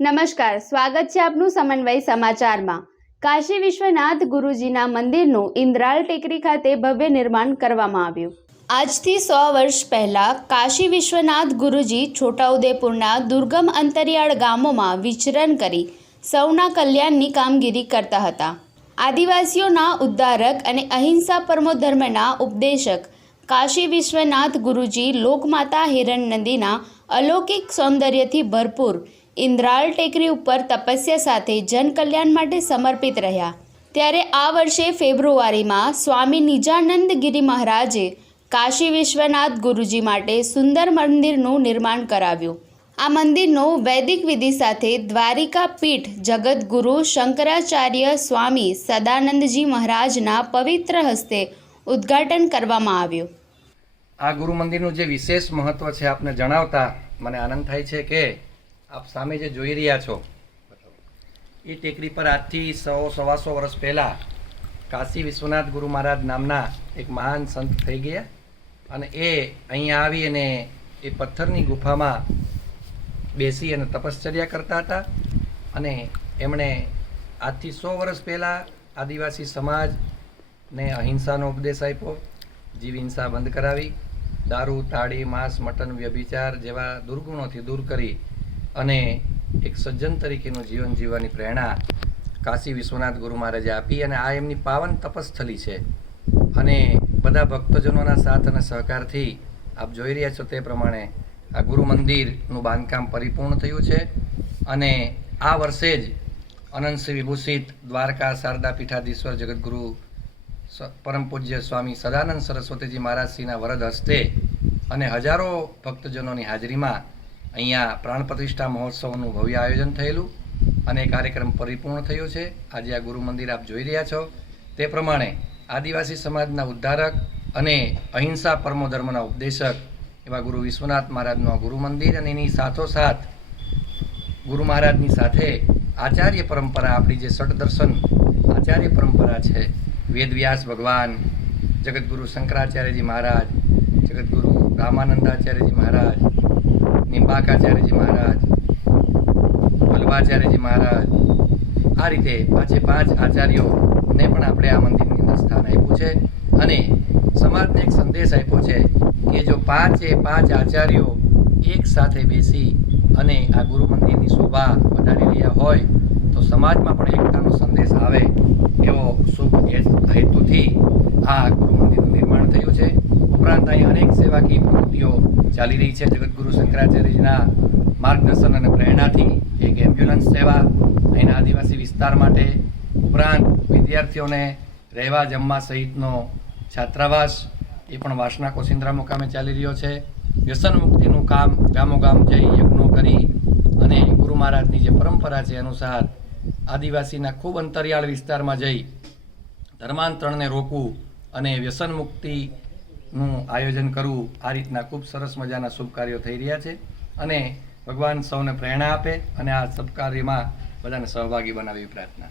નમસ્કાર, સ્વાગત છે આપનું સમન્વય સમાચારમાં। કાશી વિશ્વનાથ ગુરુજીના મંદિરનું ઇન્દ્રાલ ટેકરી ખાતે ભવ્ય નિર્માણ કરવામાં આવ્યું। આજથી 100 વર્ષ પહેલા કાશી વિશ્વનાથ ગુરુજી છોટાઉદેપુરના દુર્ગમ અંતરિયાળ ગામોમાં વિચરણ કરી સૌના કલ્યાણની કામગીરી કરતા હતા। આદિવાસીઓના ઉદ્ધારક અને અહિંસા પરમો ધર્મના ઉપદેશક કાશી વિશ્વનાથ ગુરુજી લોકમાતા હિરણનદીના અલૌકિક સૌંદર્યથી ભરપૂર ઇન્દ્રાલ ટેકરી ઉપર તપસ્યા સાથે જનકલ્યાણ માટે સમર્પિત રહ્યા। ત્યારે આ વર્ષે ફેબ્રુઆરીમાં સ્વામી નિજાનંદ ગિરી મહારાજે કાશી વિશ્વનાથ ગુરુજી માટે સુંદર મંદિરનું નિર્માણ કરાવ્યું। આ મંદિરનું વૈદિક વિધિ સાથે દ્વારિકા પીઠ જગતગુરુ શંકરાચાર્ય સ્વામી સદાનંદજી મહારાજના પવિત્ર હસ્તે ઉદ્ઘાટન કરવામાં આવ્યું। આ ગુરુ મંદિરનું જે વિશેષ મહત્વ છે આપને જણાવતા મને આનંદ થાય છે કે આપ સામે જે જોઈ રહ્યા છો એ ટેકરી પર આજથી 100-125 વર્ષ પહેલાં કાશી વિશ્વનાથ ગુરુ મહારાજ નામના એક મહાન સંત થઈ ગયા અને એ અહીંયા આવી અને એ પથ્થરની ગુફામાં બેસી અને તપશ્ચર્યા કરતા હતા અને એમણે આજથી 100 વર્ષ પહેલાં આદિવાસી સમાજને અહિંસાનો ઉપદેશ આપ્યો, જીવ હિંસા બંધ કરાવી, દારૂ, તાળી, માંસ, મટન, વ્યભિચાર જેવા દુર્ગુણોથી દૂર કરી અને એક સજ્જન તરીકેનું જીવન જીવવાની પ્રેરણા કાશી વિશ્વનાથ ગુરુ મહારાજે આપી અને આ એમની પાવન તપસ્થલી છે અને બધા ભક્તજનોના સાથ અને સહકારથી આપ જોઈ રહ્યા છો તે પ્રમાણે આ ગુરુ મંદિરનું બાંધકામ પરિપૂર્ણ થયું છે અને આ વર્ષે જ અનંતશ્રી વિભૂષિત દ્વારકા શારદા પીઠાધીશ્વર જગતગુરુ પરમ પૂજ્ય સ્વામી સદાનંદ સરસ્વતીજી મહારાજશ્રીના વરદ હસ્તે અને હજારો ભક્તજનોની હાજરીમાં અહીંયા પ્રાણ પ્રતિષ્ઠા મહોત્સવનું ભવ્ય આયોજન થયેલું અને કાર્યક્રમ પરિપૂર્ણ થયો છે। આજે આ ગુરુ મંદિર આપ જોઈ રહ્યા છો તે પ્રમાણે આદિવાસી સમાજના ઉદ્ધારક અને અહિંસા પરમો ધર્મના ઉપદેશક એવા ગુરુ વિશ્વનાથ મહારાજનું આ ગુરુ મંદિર અને એની સાથોસાથ ગુરુ મહારાજની સાથે આચાર્ય પરંપરા આપણી જે ષટદર્શન આચાર્ય પરંપરા છે, વેદવ્યાસ ભગવાન, જગતગુરુ શંકરાચાર્યજી મહારાજ, જગતગુરુ રામાનંદાચાર્યજી મહારાજ, નિંબાકાચાર્યજી મહારાજ, વલ્લભાચાર્યજી મહારાજ, આ રીતે 5 આચાર્યોને પણ આપણે આ મંદિરની અંદર સ્થાન આપ્યું છે અને સમાજને એક સંદેશ આપ્યો છે કે જો 5 આચાર્યો એક સાથે બેસી અને આ ગુરુ મંદિરની શોભા વધારી રહ્યા હોય તો સમાજમાં પણ એકતાનો સંદેશ આવે એવો શુભ હેતુથી આ ગુરુ મંદિરનું નિર્માણ થયું છે। ઉપરાંત અહીં અનેક સેવાકીય પ્રવૃત્તિઓ ચાલી રહી છે। જગતગુરુ શંકરાચાર્યજીના માર્ગદર્શન અને પ્રેરણાથી એક એમ્બ્યુલન્સ સેવા અહીંના આદિવાસી વિસ્તાર માટે, ઉપરાંત વિદ્યાર્થીઓને રહેવા જમવા સહિતનો છાત્રાવાસ એ પણ વાસણા કોસિંદ્રા મુકામે ચાલી રહ્યો છે। વ્યસન મુક્તિનું કામ ગામોગામ જઈ યજ્ઞો કરી અને ગુરુ મહારાજની જે પરંપરા છે અનુસાર આદિવાસીના ખૂબ અંતરિયાળ વિસ્તારમાં જઈ ધર્માંતરણને રોકવું અને વ્યસન મુક્તિનું આયોજન કરવું, આ રીતના ખૂબ સરસ મજાના શુભ કાર્યો થઈ રહ્યા છે અને ભગવાન સૌને પ્રેરણા આપે અને આ શુભ કાર્યમાં બધાને સહભાગી બનાવવી પ્રાર્થના।